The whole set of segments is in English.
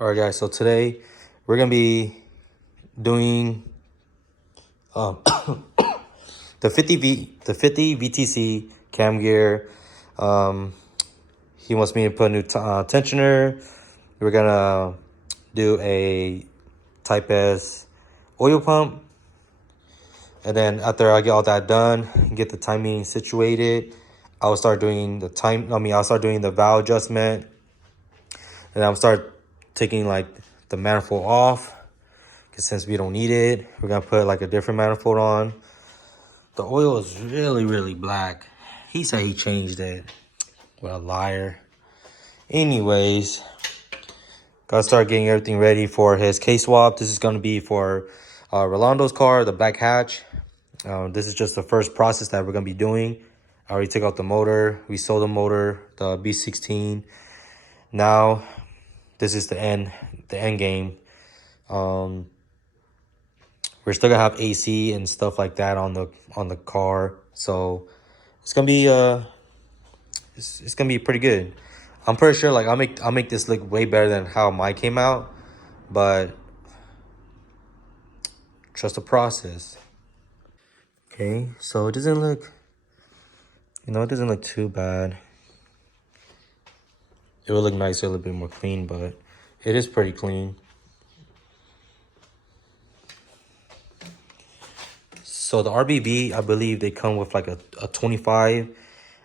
All right, guys. So today we're gonna be doing um, the 50 VTC cam gear. Um, he wants me to put a new tensioner. We're gonna do a Type S oil pump, and then after I get all that done, get the timing situated, I'll start doing the I'll start doing the valve adjustment, and I'll start taking like the manifold off. Because since we don't need it, we're gonna put like a different manifold on. The oil is really black. He said he changed it. What a liar. Anyways, gotta start getting everything ready for his K-swap. This is gonna be for Rolando's car, the black hatch. This is just the first process that we're gonna be doing. I already took out the motor. We sold the motor, the B16. Now, this is the end game. We're still gonna have AC and stuff like that on the car, so it's gonna be it's gonna be pretty good. I'm pretty sure like I'll make this look way better than how mine came out, but trust the process. Okay, so it doesn't look, it doesn't look too bad. It would look nicer, a little bit more clean, but it is pretty clean. So the RBV, I believe they come with like a 25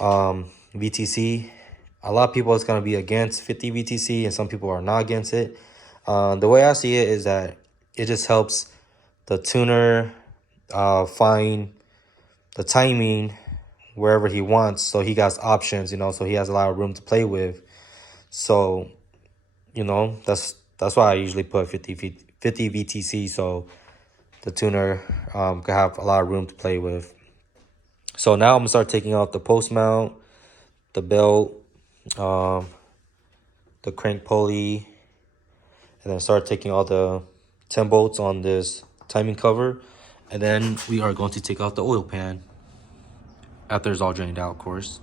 VTC. A lot of people is going to be against 50 VTC, and some people are not against it. The way I see it is that it just helps the tuner find the timing wherever he wants, so he got options, so he has a lot of room to play with. So, that's why I usually put 50 VTC, so the tuner could have a lot of room to play with. So now I'm gonna start taking off the post mount, the belt, the crank pulley, and then start taking all the 10 bolts on this timing cover. And then we are going to take out the oil pan after it's all drained out, of course.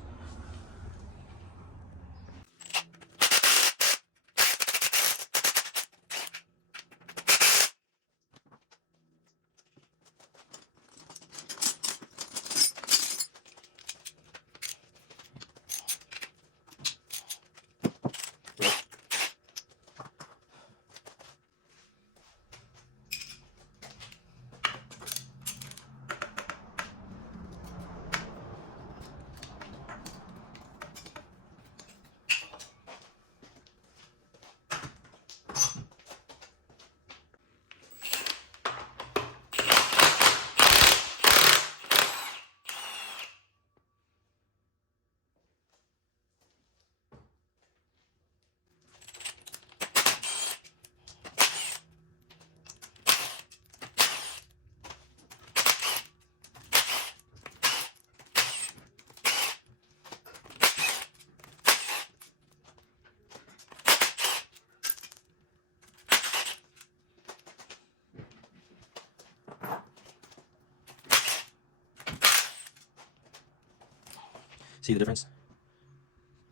See the difference?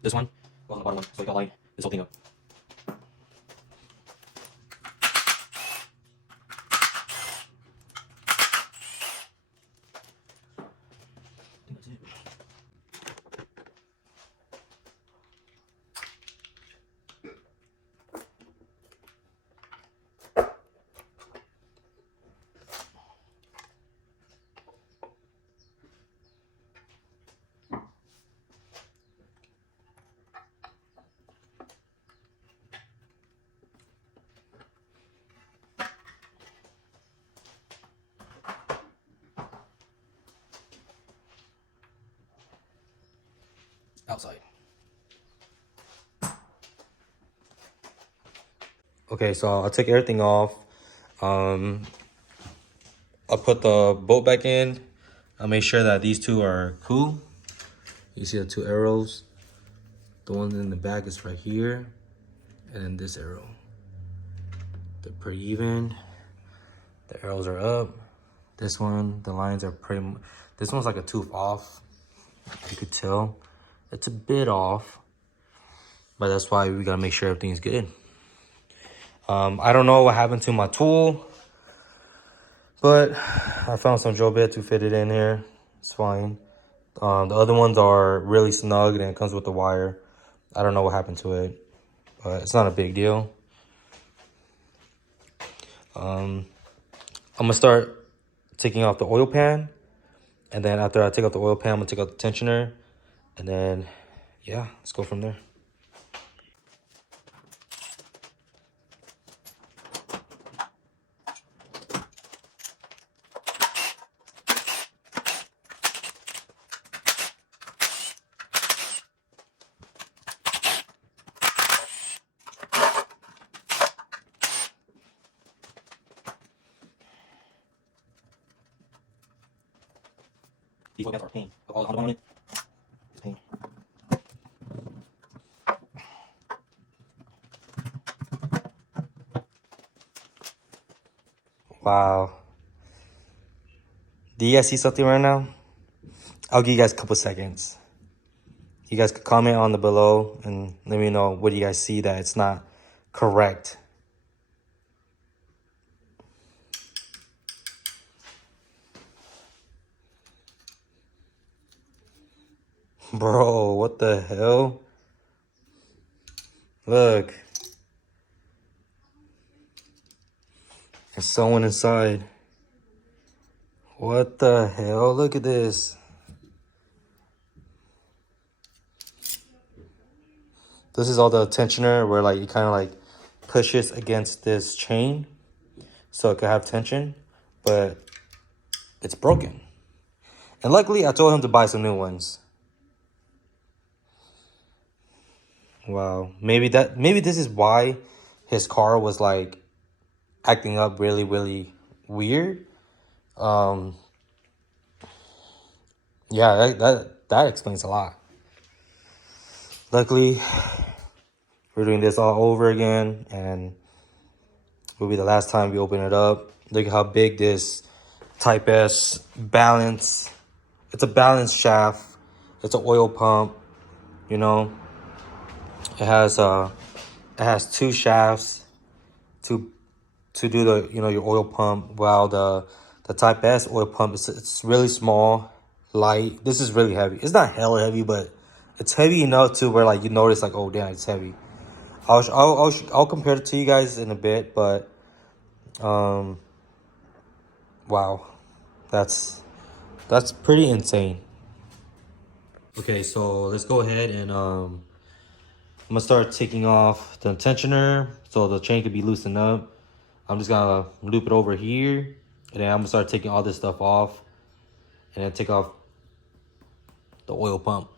This one goes on the bottom one, so you got line this whole thing up. Outside. Okay, so I'll take everything off. I'll put the bolt back in. I'll make sure that these two are cool. You see the two arrows. The one in the back is right here, and then this arrow. They're pretty even. The arrows are up. This one, the lines are pretty. This one's like a tooth off. You could tell. It's a bit off, but that's why we gotta make sure everything's good. I don't know what happened to my tool, but I found some drill bit to fit it in here. It's fine. The other ones are really snug and it comes with the wire. I don't know what happened to it, but it's not a big deal. I'm gonna start taking off the oil pan, and then after I take off the oil pan, I'm gonna take out the tensioner, and then yeah, let's go from there. These oil pans are a pain. All the one on it, it's a pain. Wow. Do you guys see something right now? I'll give you guys a couple seconds. You guys could comment on the below and let me know what you guys see that it's not correct. Bro, what the hell? Look. There's someone inside. What the hell? Look at this. This is all the tensioner where like you kind of like push it against this chain so it could have tension, but it's broken. And luckily I told him to buy some new ones. Wow. Maybe this is why his car was like acting up really, really weird. Yeah, that explains a lot. Luckily, we're doing this all over again, and will be the last time we open it up. Look at how big this Type S balance. It's a balance shaft. It's an oil pump. You know, it has two shafts to do the your oil pump. While the Type S oil pump it's really small, light. This is really heavy. It's not hella heavy, but it's heavy enough to where like you notice like, oh damn, it's heavy. I'll compare it to you guys in a bit, but wow, that's pretty insane. Okay, so let's go ahead and I'm gonna start taking off the tensioner so the chain can be loosened up. I'm just gonna loop it over here, and then I'm gonna start taking all this stuff off, and then take off the oil pump.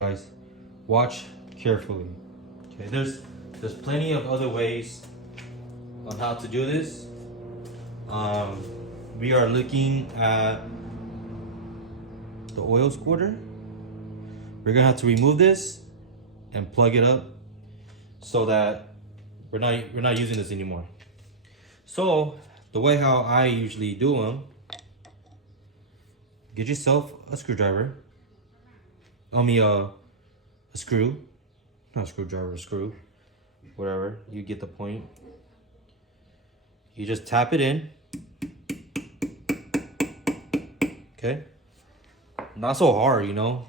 Guys, watch carefully. Okay, there's plenty of other ways on how to do this. We are looking at the oil squirter. We're gonna have to remove this and plug it up so that we're not using this anymore. So the way how I usually do them, get yourself a screwdriver. A screw, not a screwdriver, a screw, whatever. You get the point. You just tap it in. Okay. not so hard, you know.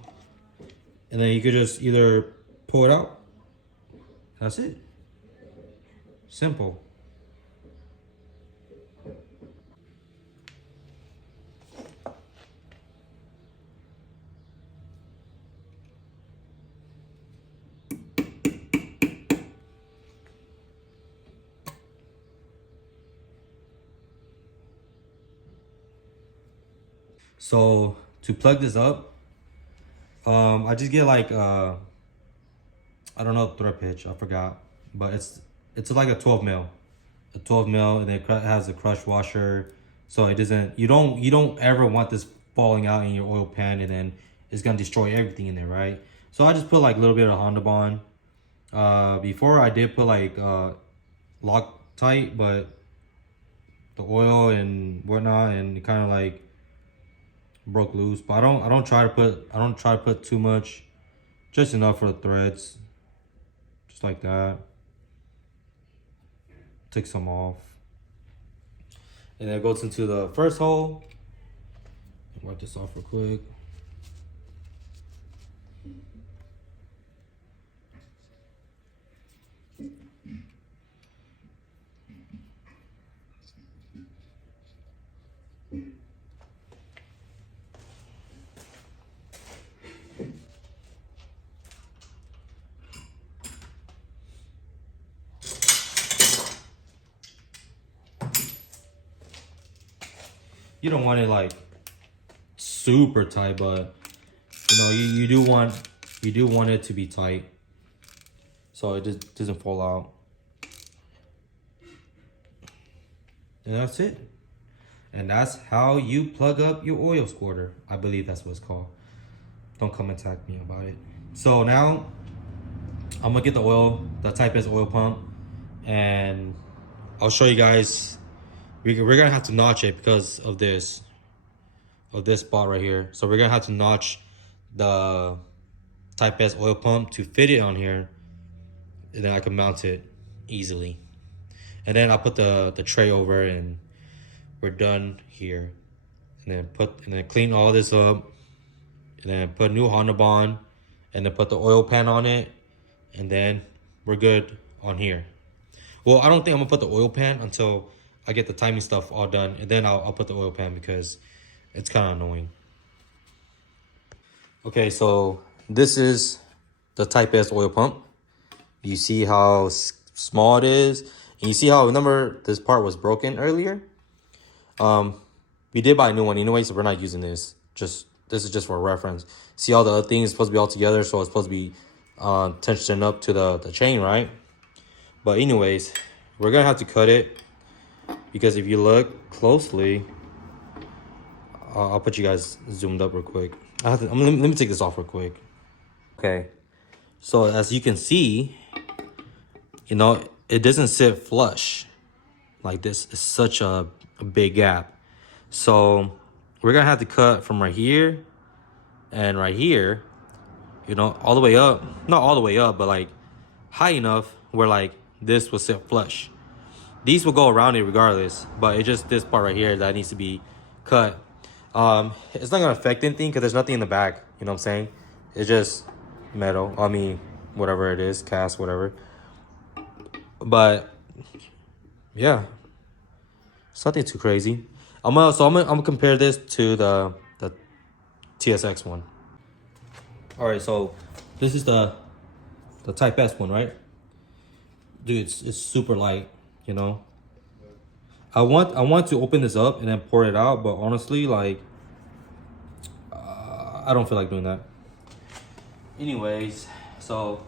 And then you could just either pull it out. That's it. Simple. So to plug this up, I just get like I don't know the thread pitch, I forgot, but it's like a 12 mil, and it has a crush washer, so it doesn't. You don't ever want this falling out in your oil pan, and then it's gonna destroy everything in there, right? So I just put like a little bit of Honda Bond. Before I did put like Loctite, but the oil and whatnot, and it kind of like broke loose. But I don't try to put too much, just enough for the threads, just like that. Take some off, and then it goes into the first hole. Wipe this off real quick. You don't want it like super tight, but you know you do want it to be tight, so it just doesn't fall out. And that's it. And that's how you plug up your oil squirter. I believe that's what it's called. Don't come attack me about it. So now I'm gonna get the Type S oil pump, and I'll show you guys. We're gonna have to notch it because of this spot right here. So we're gonna have to notch the Type S oil pump to fit it on here, and then I can mount it easily. And then I'll put the tray over, and we're done here. And then clean all this up, and then put new Honda Bond, and then put the oil pan on it, and then we're good on here. Well, I don't think I'm gonna put the oil pan until I get the timing stuff all done, and then I'll put the oil pan because it's kind of annoying. Okay, so this is the Type S oil pump. You see how small it is, and you see how, remember this part was broken earlier? We did buy a new one anyway, so we're not using this. This is just for reference. See, all the other things supposed to be all together, so it's supposed to be tensioned up to the chain, right? But anyways, we're gonna have to cut it, because if you look closely, I'll put you guys zoomed up real quick. Let me take this off real quick. Okay, so as you can see, you know, it doesn't sit flush like this. It's such a big gap. So we're gonna have to cut from right here and right here, you know, all the way up. Not all the way up, but like high enough where like this will sit flush. These will go around it regardless, but it's just this part right here that needs to be cut. It's not gonna affect anything because there's nothing in the back, you know what I'm saying? It's just metal, I mean, whatever it is, cast, whatever. But yeah, it's nothing too crazy. I'm gonna compare this to the TSX one. All right, so this is the Type S one, right? Dude, it's super light, you know. I want to open this up and then pour it out, but honestly, like, I don't feel like doing that. Anyways, so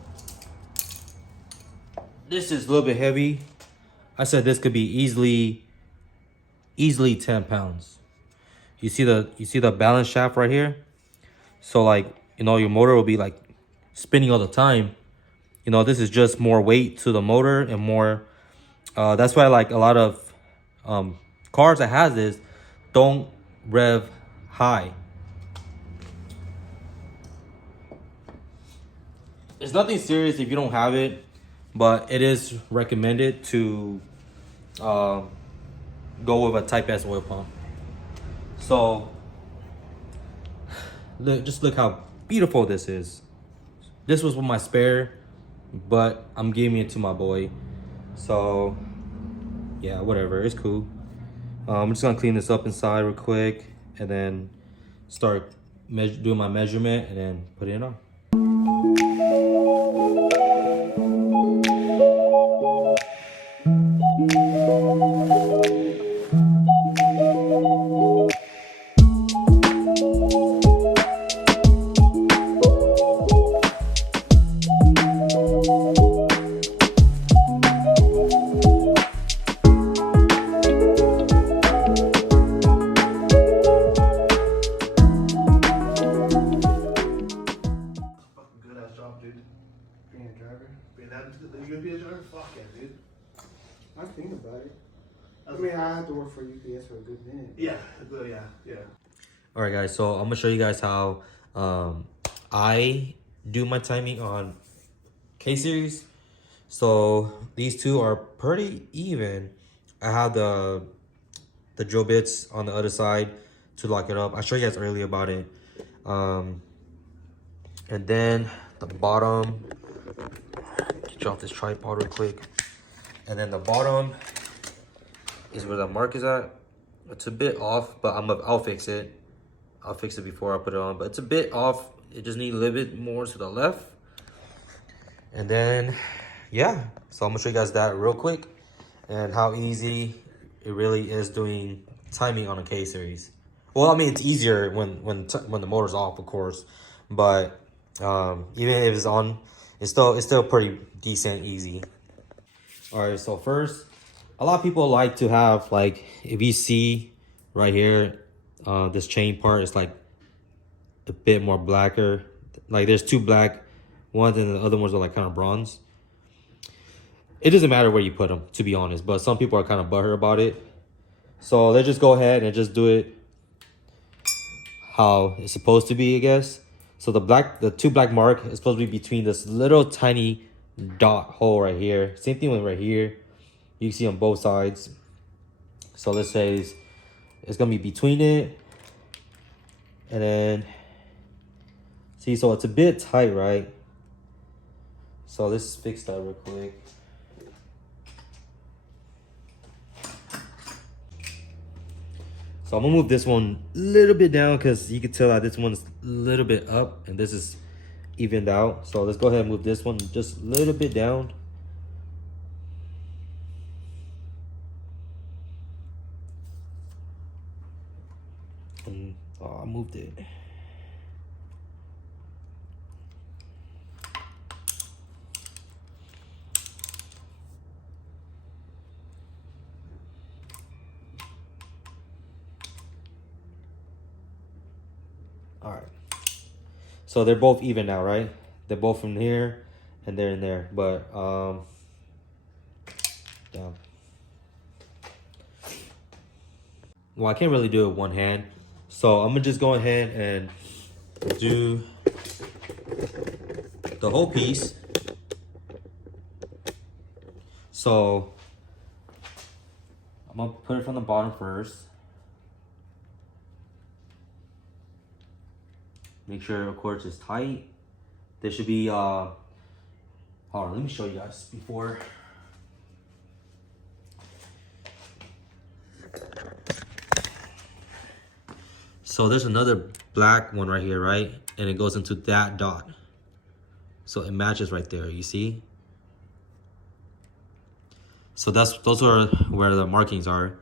this is a little bit heavy. I said this could be easily 10 pounds. You see the balance shaft right here? So like, you know, your motor will be like spinning all the time. You know, this is just more weight to the motor and more, that's why like a lot of cars that has this don't rev high. It's nothing serious if you don't have it, but it is recommended to go with a Type S oil pump. So just look how beautiful this is. This was with my spare, but I'm giving it to my boy. So yeah, whatever, it's cool. I'm just gonna clean this up inside real quick and then start doing my measurement and then put it on. I think about it. I mean, I have to work for UPS for a good minute. Yeah. All right, guys. So I'm gonna show you guys how I do my timing on K series. So these two are pretty even. I have the drill bits on the other side to lock it up. I showed you guys earlier about it. And then the bottom. Get you off this tripod real quick. And then the bottom is where the mark is at. It's a bit off, but I'll fix it. I'll fix it before I put it on, but it's a bit off. It just needs a little bit more to the left. And then, yeah. So I'm gonna show you guys that real quick and how easy it really is doing timing on a K series. Well, I mean, it's easier when the motor's off, of course, but even if it's on, it's still pretty decent, easy. All right, so first, a lot of people like to have, like, if you see right here, this chain part is like a bit more blacker. Like there's two black ones and the other ones are like kind of bronze. It doesn't matter where you put them, to be honest, but some people are kind of butthurt about it. So let's just go ahead and just do it how it's supposed to be, I guess. So the two black mark is supposed to be between this little tiny dot hole right here. Same thing with right here. You can see on both sides. So let's say it's gonna be between it. And then see, so it's a bit tight, right? So let's fix that real quick. So I'm gonna move this one a little bit down because you can tell that this one's a little bit up and this is evened out. So let's go ahead and move this one just a little bit down. And I moved it. All right. So they're both even now, right? They're both from here and they're in there, but down. Well, I can't really do it with one hand, so I'm gonna just go ahead and do the whole piece. So I'm gonna put it from the bottom first. Make sure, of course, it's tight. There should be, hold on, let me show you guys before. So there's another black one right here, right? And it goes into that dot. So it matches right there, you see? So those are where the markings are.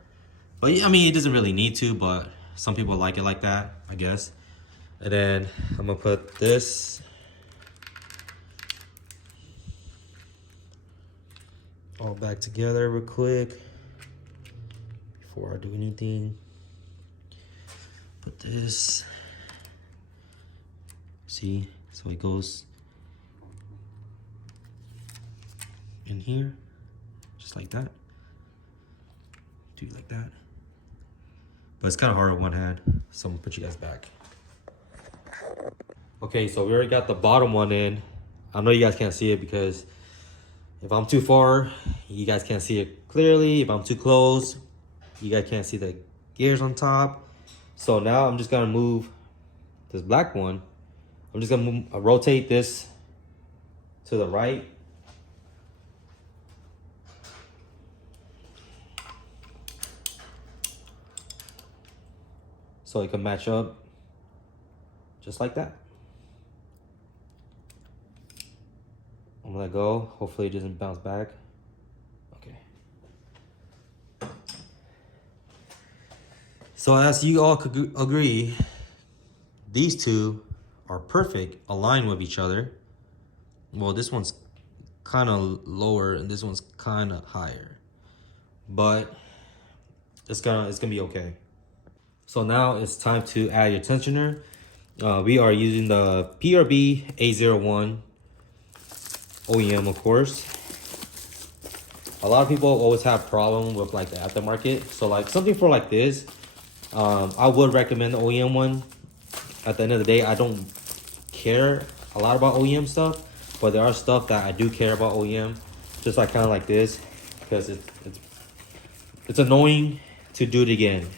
But I mean, it doesn't really need to, but some people like it like that, I guess. And then I'm gonna put this all back together real quick before I do anything. Put this, see, so it goes in here, just like that. Do it like that. But it's kind of hard with one hand, so I'm gonna put you guys back. Okay, so we already got the bottom one in. I know you guys can't see it because if I'm too far, you guys can't see it clearly. If I'm too close, you guys can't see the gears on top. So now I'm just gonna move black one, I'm just gonna rotate this to the right. So it can match up just like that. I'm gonna let go. Hopefully it doesn't bounce back. Okay. So as you all could agree, these two are perfect, aligned with each other. Well, this one's kind of lower and this one's kind of higher, but it's gonna be okay. So now it's time to add your tensioner. We are using the PRB A01 OEM, of course. A lot of people always have problem with like the aftermarket. So like something for like this, I would recommend the OEM one. At the end of the day, I don't care a lot about OEM stuff, but there are stuff that I do care about OEM. Just like kind of like this, because it's annoying to do it again.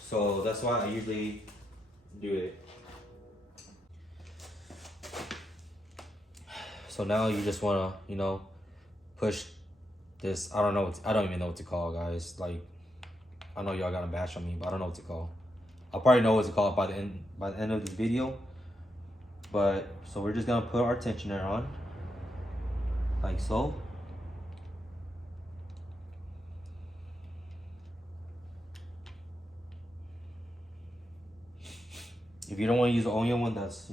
So that's why I usually do it. So now you just wanna, you know, push this. I don't even know what to call, guys. Like, I know y'all gonna bash on me, but I don't know what to call. I'll probably know what to call it by the end of this video. But so we're just gonna put our tensioner on, like so. If you don't want to use the OEM one, that's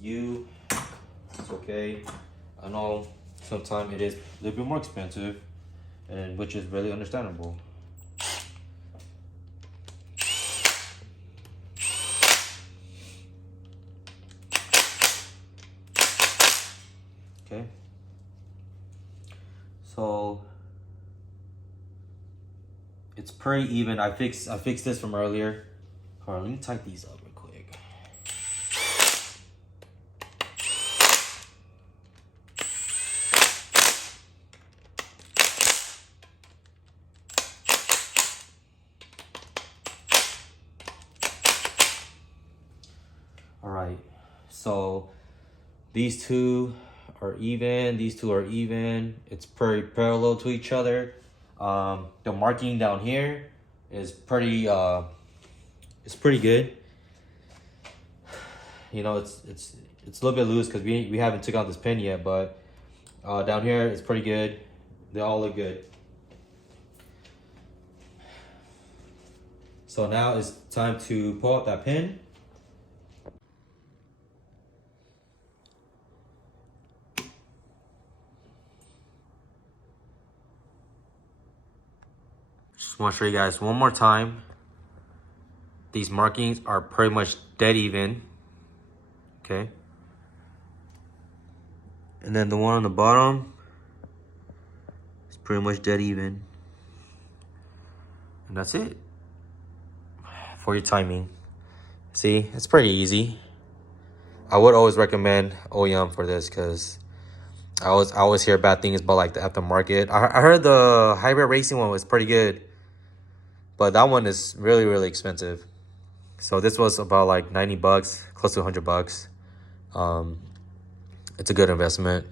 you. It's okay. I know sometimes it is a little bit more expensive, and which is really understandable. Okay. So it's pretty even. I fixed this from earlier. All right, let me tighten these up real quick. All right, so these two are even. These two are even. It's pretty parallel to each other. The marking down here is pretty. It's pretty good. You know, it's a little bit loose because we haven't took out this pin yet, but down here it's pretty good. They all look good. So now it's time to pull out that pin. Just want to show you guys one more time. These markings are pretty much dead even. Okay. And then the one on the bottom is pretty much dead even. And that's it for your timing. See, it's pretty easy. I would always recommend OEM for this because I always hear bad things about like the aftermarket. I heard the hybrid racing one was pretty good, but that one is really, really expensive. So this was about like 90 bucks, close to 100 bucks. It's a good investment.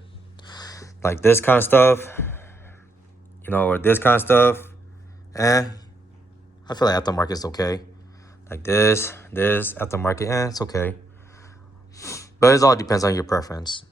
Like this kind of stuff, you know, or this kind of stuff, I feel like aftermarket is okay. Like this aftermarket, it's okay. But it all depends on your preference.